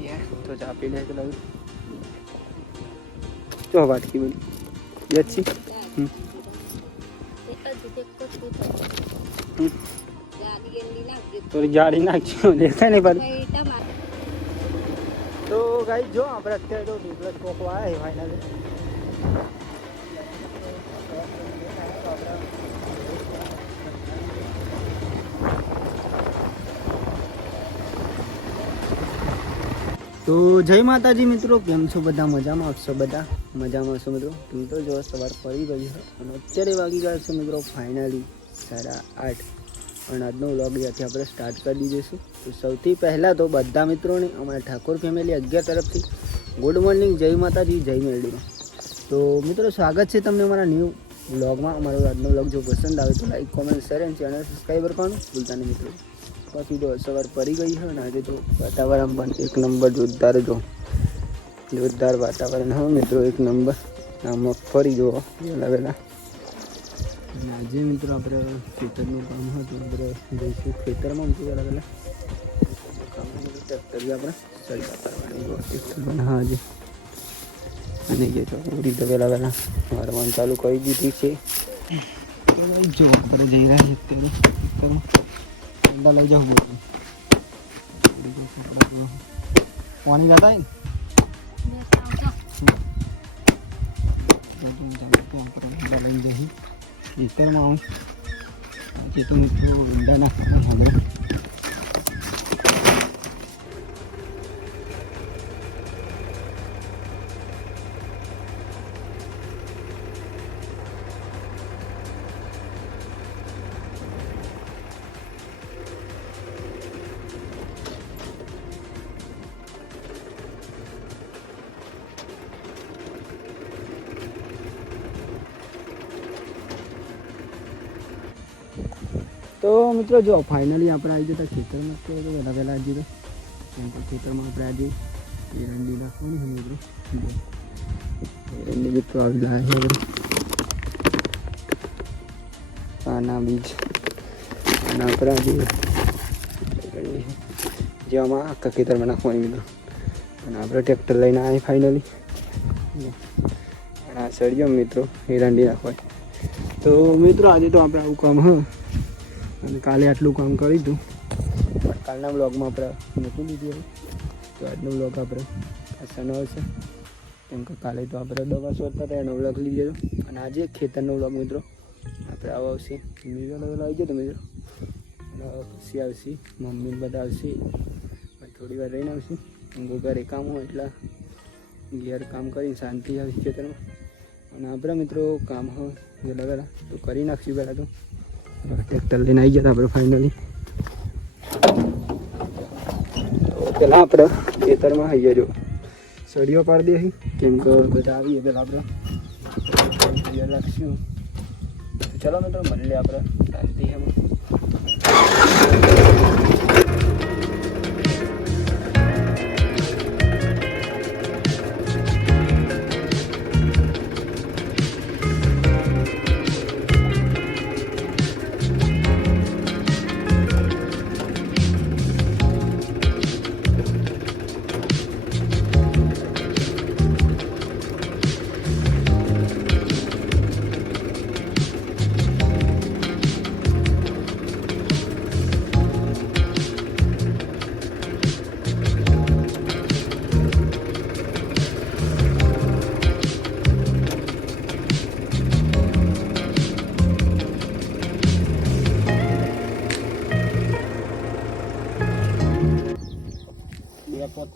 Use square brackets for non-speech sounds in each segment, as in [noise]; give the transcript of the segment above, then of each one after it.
જઈએ તો ચા પી લે પેલા ચો વાટકી બની યચ્છી હમ હમ. થોડી જાડી નાખજો દેખાય નહીં પાછું તો ગાઈ જો આપણે અત્યારે તો ડુંગર કોકો આવ્યા ફાઇનલી તો જય માતાજી મિત્રો, કેમ છો બધા? મજામાં આવશો બધા? મજામાં આવશો મિત્રો? તું તો જો, સવાર પડી ગઈ છે અને અત્યારે વાગી ગયા છે મિત્રો ફાઇનલી સાડા આઠ. અને આજનો વ્લોગ જ્યાંથી આપણે સ્ટાર્ટ કરી દઈશું તો સૌથી પહેલાં તો બધા મિત્રોને, અમારા ઠાકોર ફેમિલી અગિયાર તરફથી ગુડ મોર્નિંગ જય માતાજી, જય મેરડીમાં તો મિત્રો, સ્વાગત છે તમને અમારા ન્યૂ વ્લોગમાં અમારો આજનો વ્લોગ જો પસંદ આવે તો લાઈક કોમેન્ટ શેર અને ચેનલ સબસ્ક્રાઈબર કરવાનું ભૂલતા નહીં મિત્રો. બાકી તો સવાર પડી ગઈ છે ને આજે તો વાતાવરણ પણ એક નંબર જોરદાર જો. જોરદાર વાતાવરણ હા મિત્રો, એક નંબર. આ મગફળી જુઓ વહેલા વહેલા આજે મિત્રો આપણે ખેતરનું કામ હતું, આપણે જઈશું ખેતરમાં મિત્રો વહેલા વહેલા અને જે તો ઉડી તો વહેલા ચાલુ કરી દીધી છે. જઈ રહ્યા છીએ ઠંડા લઈ જાઉં બોલું. પાણી જતા ને? ઠંડા લઈ જઈ ખેતરમાં આવું. આજે તો મિત્રો ઊંડા તો મિત્રો જો ફાઇનલી આપણે આવી જતા ખેતરમાં તો વહેલા વહેલા આવી જતા કેમ કે ખેતરમાં આપણે આજે એરંડી નાખવાની છે મિત્રો. એરંડી મિત્રો આવી લાવે છે પાના બીજ. અને આપણે આજે એરંડી જે આમાં આખા ખેતરમાં નાખવાની મિત્રો. અને આપણે ટ્રેક્ટર લઈને આવી ફાઇનલી આ સળિયો મિત્રો એરંડી નાખવાની તો મિત્રો આજે તો આપણે આવું કામ, હા. અને કાલે આટલું કામ કરી હતું પણ કાલના બ્લોગમાં આપણે મૂકી દીધી તો આજનો બ્લોગ આપણે પસંદ આવશે કેમ કે કાલે તો આપણે દવા શોધતા હતા, એનો બ્લોગ લઈ લીધો. અને આજે ખેતરનો બ્લોગ મિત્રો. આપણે આવો આવશે. મિત્રો લેવલ આવી જતો મિત્રો. પછી આવશે. મમ્મી બધા આવશે. થોડી વાર રહીને આવશે. ઘરે કામ હોય એટલે ઘેર કામ કરીને શાંતિ આવશે ખેતરમાં. અને આપણા મિત્રો કામ હોય વહેલા વહેલા તો કરી નાખશું પહેલાં તો. ટ્રેક્ટર લઈને આવી ગયા આપણે ફાઇનલી પેલા આપણે ખેતરમાં આવી જો સળીઓ પાડી દે કેમ કે બધા આવીએ પેલા આપણે લાગશું ચાલો મિત્રો મળીએ આપણે શાંતિ એમાં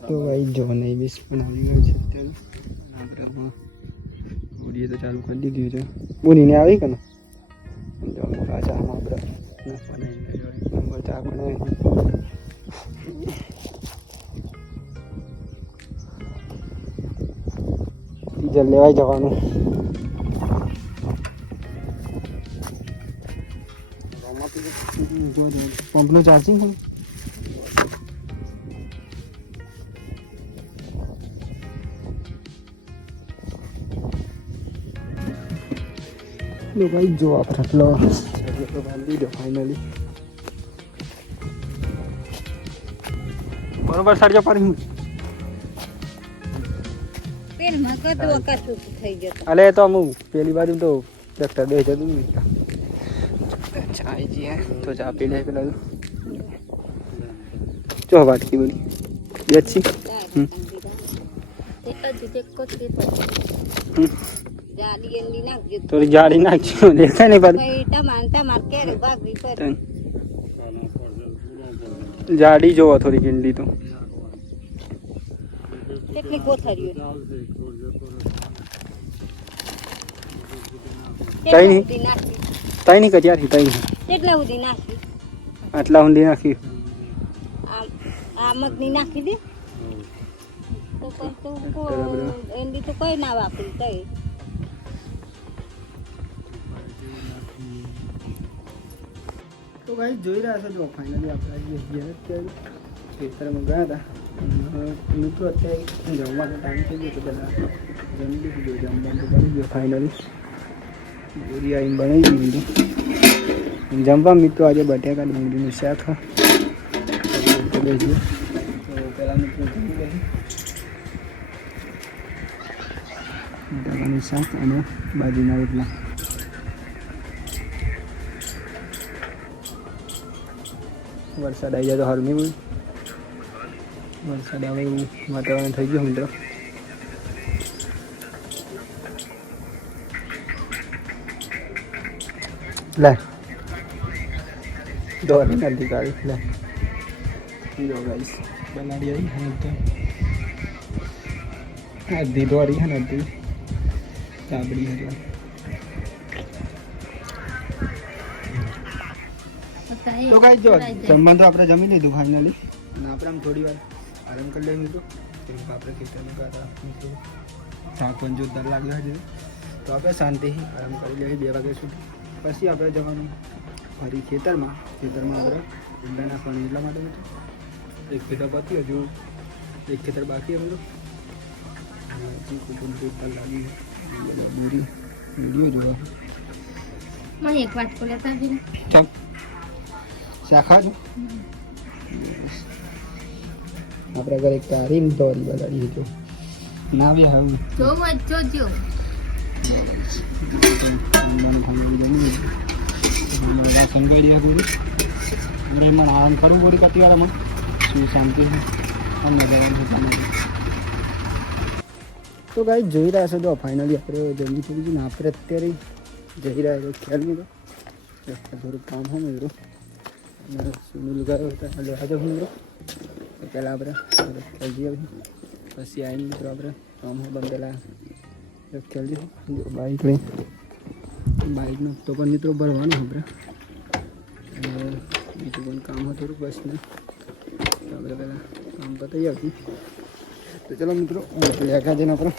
તો ભાઈ જો નહીં બીસ પણ આવી ગયું છે અત્યારે. આપણે હમણાં તો ચાલુ કરી દીધું છે. બોલીને આવી કે જો આ ચામાં આપણે નંબર ચા બનાવી ડીઝલ લેવાઈ જવાનું. પંપનું ચાર્જિંગ છે લો ભાઈ જો આપણે સળિયો તો બાંધી દો ફાઇનલી બરોબર સળિયો પાણી અલે તો હું પેલી બાજુ તો ટ્રેક્ટર બે જતું ને ચાય જી તો ચા પી લે પેલા ચો વાટકી બોલી બેચી હમ. જાડી નાખજો. થોડી જાડી નાખજો દેખાય નહીં પાછી. તમાર તમાર કેરે ભાગવી પડે જાડી જોવા થોડી ગીંડી તો. કેટલી કોથળીઓ? કઈ નહીં. નાખી? તઈ નહીં તઈ કેટલા સુધી નાખી? આટલા ઊંડી નાખી. આ મગની નાખી દે. તો પછી તું કો- એંડી તો કોઈ ના વાપરી તઈ. તો કાંઈ જોઈ રહ્યા છો જો ફાઇનલી આપણે જે ઘેર અત્યારે. ખેતરમાં ગયા હતા. મિત્રો અત્યારે જમવાનો ટાઈમ થઈ ગયો તો પહેલાં જમી લીધું જમવાનું બની ગયો ફાઇનલી પૂરી આવીને બનાવી દીધું જમવા મિત્રો આજે બટાકા ડુંગળીનું શાક બેસીએ. તો પહેલાં મિત્રો જમી લઈએ. બટાકાનું શાક અને બાજરીના રોટલા. વરસાદ આવી જાય તો હારું નહીં વરસાદ આવે એવું વાતાવરણ થઈ ગયું મિત્રો લે. દોરી નથી કાઢી. લે. જો ગાઈસ બનાવી આવી હે તો. અડધી દોરી હે ને અડધી ચાબડી હતી તો ગાઈ જો જમવાનું તો આપણે જમી લીધું ફાઇનલી અને આપણે આમ થોડી વાર આરામ કરી લઈએ મિત્રો. કેમ કે આપણે ખેતરમાં ગયા હતા મિત્રો. થાક પણ જોરદાર લાગ્યો છે તો આપણે શાંતિથી આરામ કરી લઈએ બે વાગ્યા સુધી. પછી આપણે જવાનું ફરી ખેતરમાં. ખેતરમાં આપણે ઈંડા નાખવાનું એટલા માટે મિત્રો. એક ખેતર પતી હજુ એક ખેતર બાકી હતું હજી કુટુંબ જોરદાર લાગી બોરી વીડિયો જોવા. મને એક વાત બોલે તાજી ચાલ શાખા છો આપણા ઘરે કારીમ તો દોરી બગાડી હતી ના બે હવે જો મત જોજો કાઢી પૂરી આરામ કરવું પૂરી કતી શું શાંતિ છે તો ગાઈ જોઈ રહ્યા છો તો ફાઇનલી આપણે જમી થઈ ગયું ને આપણે અત્યારે જઈ રહ્યા છો ખ્યાલ મિત્રો થોડું કામ હોય અને સુનિલ ગયો એટલે આજે હું મિત્રો તો પહેલાં આપણે જલ્દી આવી પછી આવીને મિત્રો આપણે હોય પણ પહેલાં જલ્દી જો બાઇક લઈ બાઇકનો તો પણ મિત્રો ભરવાનું આપણે બીજું પણ કામ હતું બસને તો આપણે પહેલાં કામ પતાવી આવ્યું તો ચલો મિત્રો લેખા જઈને આપણે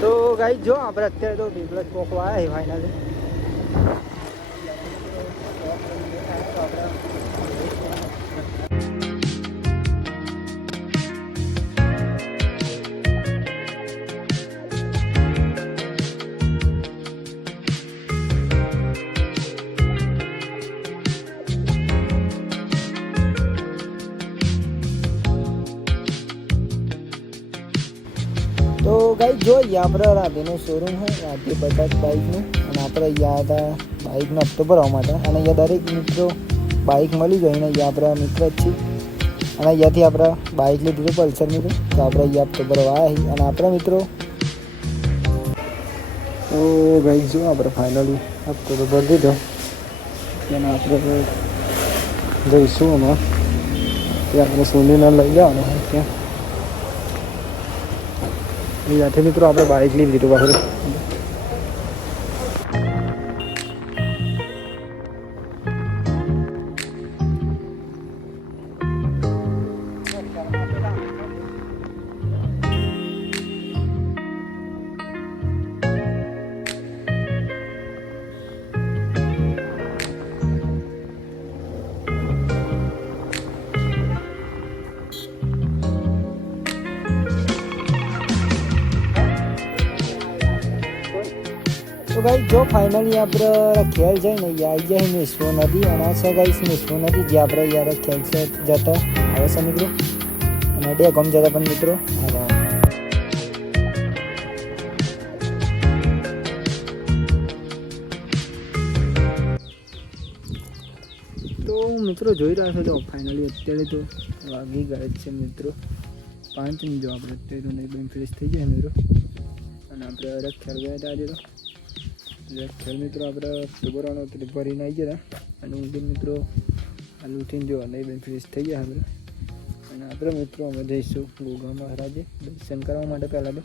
તો ગાઈ જો આપણે અત્યારે તો પીપળજ પોકવા આવ્યા ફાઇનલી ગાઈ જો અહીંયા આપણે રાધેનું શોરૂમ હોય રાધે બજાજ બાઇકનું. અને આપણે અહીંયા હતા બાઇકનો હપ્તો ભરવા માટે. અને અહીંયા દરેક મિત્રો બાઇક મળી જાય અને અહીંયા આપણા મિત્ર જ છે. અને અહીંયાથી આપણે બાઇક લીધું હતું પલ્સર મિત્રો તો આપણે અહીંયા હપ્તો ભરવા આવ્યા અને આપણા મિત્રો તો ગાઈ જો આપણે ફાઇનલી હપ્તો તો ભરી દીધો અને આપણે જઈશું અમે ત્યાં આપણે સોનીને લઈ જવાનું ત્યાં. ત્યાંથી મિત્રો આપણે બાઇક લીધી લીધું પાછું તો ગાઈ જો ફાઇનલી આપણે ખેલ જઈને આવી જાય મેશ્વો નદી. અને આ છે ગાઈસ મેશ્વો નદી, જે આપણે યાર ખેલ છે જતા. આવે છે મિત્રો. અને અડ્યા ગમ જતા પણ મિત્રો. તો મિત્રો જોઈ રહ્યા છો જો ફાઇનલી અત્યારે તો વાગી ગયા છે મિત્રો. પાંચ જો આપણે અત્યારે તો નહીં ફ્રેશ થઈ ગયા મિત્રો. અને આપણે ખેલ ગયા હતા આજે તો. ખેલ મિત્રો આપણે ફેબ્રુઆરીનો ટ્રીપ ભરીને આવી ગયા અને ઊંઘી મિત્રો હાલ ઉઠીને જો નહીં બેન ફ્રેશ થઈ ગયા આપણે. અને આપણે મિત્રો અમે જઈશું ગોગા મહારાજે દર્શન કરવા માટે પહેલાં તો.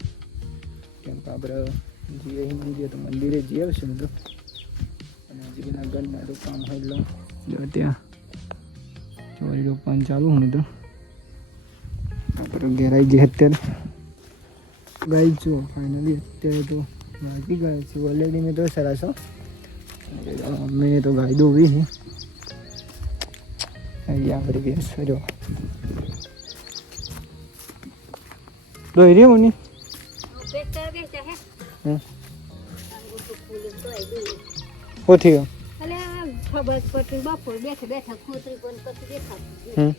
કેમ કે આપણે જઈએ હિન્દી તો મંદિરે જઈ આવશું મિત્રો. અને હજી પેલા ગઢના કામ હોય એટલે જો ત્યાં ચોરી રોપવાનું ચાલુ હોય મિત્રો. આપણે ઘેરાઈ જઈએ અત્યારે. ગાઈ છું ફાઇનલી અત્યારે તો વાગી ગયા છે. ઓલરેડી મેં તો સરસ મમ્મીને તો ગાય દોવી છે. અહીંયા આપણી ભેંસ જો. દોઈ રહ્યો મને બેસતા ગયો ખબર પડતી બપોર બેઠા બેઠા કૂતરી પણ પછી દેખાતું હમ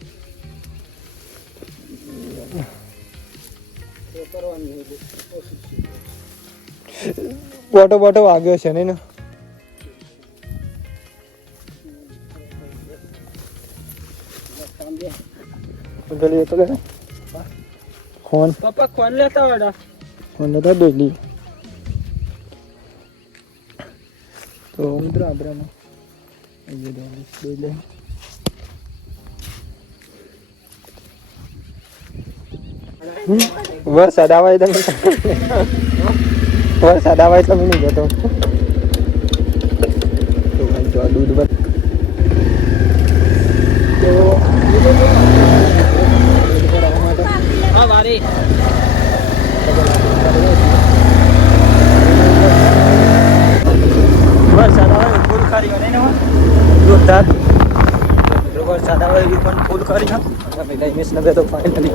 બોટો બોટો વાગ્યો છે નહીં ને? પેલી એ તો લે ફોન? પપ્પા ફોન લેતા વાડા ફોન લેતા ડેલી તો મિત્રો વરસાદ આવે એટલે વરસાદ આવે એટલે હું નહીં જતો. તો ભાઈ જો આ દૂધ બધ જોરદાર વરસાદ આવે એ પણ ફૂલ કરી હા અમે કઈ મિસ નગર તો ફાઇનલી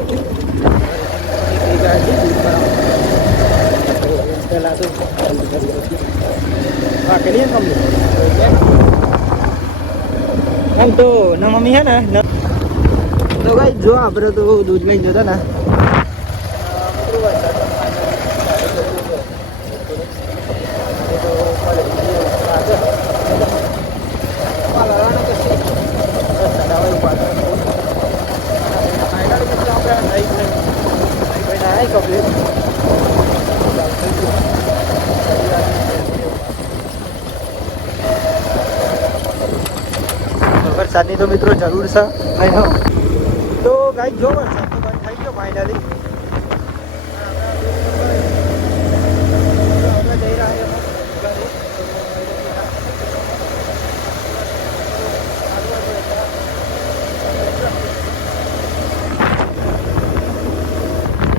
તો હા કરીએ ને કમ્પ્લીટ એમ તો ના મમ્મી હે ને તો ભાઈ જો આપણે તો દૂધ લઈ જતા ને વરસાદની તો મિત્રો જરૂર છે. તો ગાઈ જો વરસાદ તો બંધ થઈ ગયો ફાઇનલી જઈ રહ્યા છીએ ઘરે.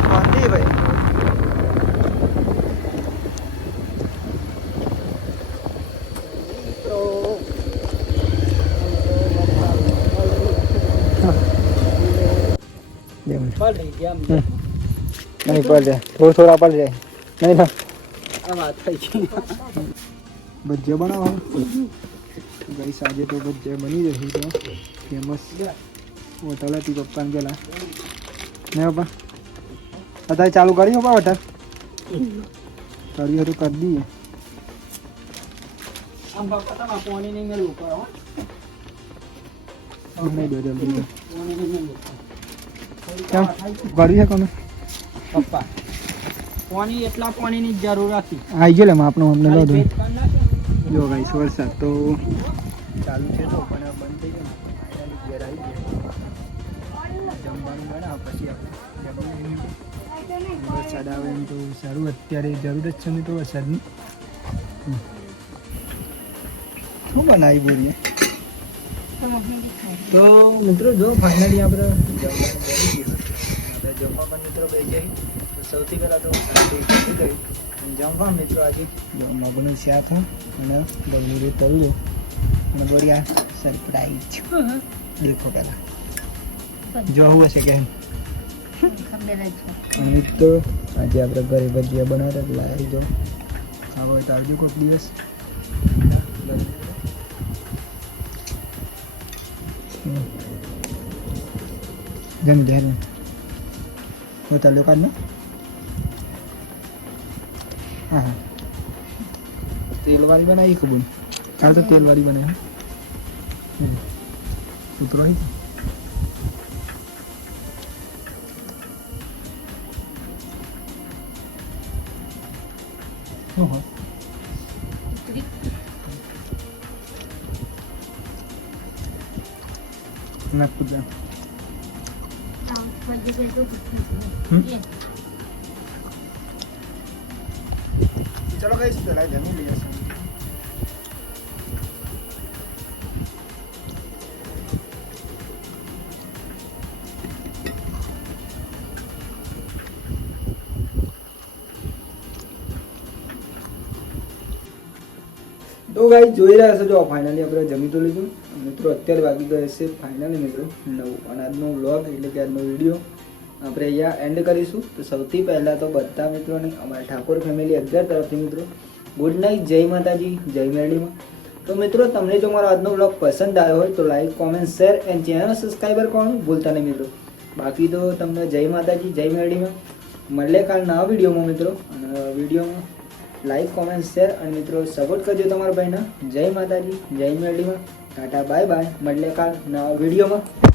શાંતિ ભાઈ તો જેમ ગયા નહીં પડ. જાય થોડું થોડા પડ જાય. નહીં ના આ વાત થઈ ગઈ ભજીયા બનાવો ગઈ સાંજે તો ભજીયા બની જશે તો. ફેમસ હોટલ હતી પપ્પાને પેલા. ને પપ્પા? અત્યારે ચાલુ કરી પપ્પા હોટલ કર્યું તો કરી દઈએ પાણી નહીં મેળવું પડે નહીં જલ્દી. નહીં મેળવું. કેમ? ગળ્યું છે કોને? પપ્પા. પાણી એટલા પાણીની જ જરૂર હતી. આવી ગયો લેમાં આપણો અમને લો દો. જો ગાઈસ વરસાદ તો ચાલુ છે તો પણ આ બંધ થઈ ગયો. ઘેર આવી ગયા. જમવાનું બનાવ પછી આપણે વરસાદ આવે એમ તો સારું અત્યારે જરૂર જ છે ને તો વરસાદની. હમ. શું બનાવી બોલીએ? તો મિત્રો જો ફાઇનલી આપણે જમવાનું આપણે જમવા પણ મિત્રો બે જઈ તો સૌથી પહેલાં તો ગઈ જમવા મિત્રો આજે મગનું શાક અને ગળું તળું અને બઢિયા સરપ્રાઈઝ દેખો પહેલાં. જોવું હશે કે? [laughs] અને તો આજે આપણે ઘરે ભજીયા બનાવતા લાવી આવી જાઓ ખાવા હોય તો આવજો કોઈક દિવસ. જમ ઘેર તો તલ્યો કાઢ ને હા હા તેલવાળી બનાવી કબૂલ આ તો તેલવાળી બનાવી હમ. ઉતરો નાખું જા. હમ? ચલો કઈ પેલા તો ગાઈ જોઈ રહ્યા છો જો ફાઇનલી આપણે જમી તો લીધું મિત્રો, અત્યારે વાગી ગયો છે ફાઇનલી મિત્રો, નવું, અને આજનો વ્લોગ એટલે કે આજનો વીડિયો આપણે અહીંયા એન્ડ કરીશું. તો સૌથી પહેલાં તો બધા મિત્રોને, અમારા ઠાકોર ફેમિલી અગિયાર તરફથી મિત્રો ગુડ નાઇટ જય માતાજી, જય મેરડીમાં. તો મિત્રો, તમને જો મારો આજનો વ્લોગ પસંદ આવ્યો હોય, તો like comment share and channel subscriber કરવાનું ભૂલતા નહીં મિત્રો. બાકી તો તમને જય માતાજી, જય મેરડીમાં. મળે કાલ નવા વિડીયોમાં મિત્રો, અને વિડીયોમાં લાઈક કોમેન્ટ શેર અને મિત્રો સપોર્ટ કરજો તમારા ભાઈના. જય માતાજી, જય મેરડીમાં. ટાટા બાય બાય મળીએ કાલ નવા વિડીયોમાં.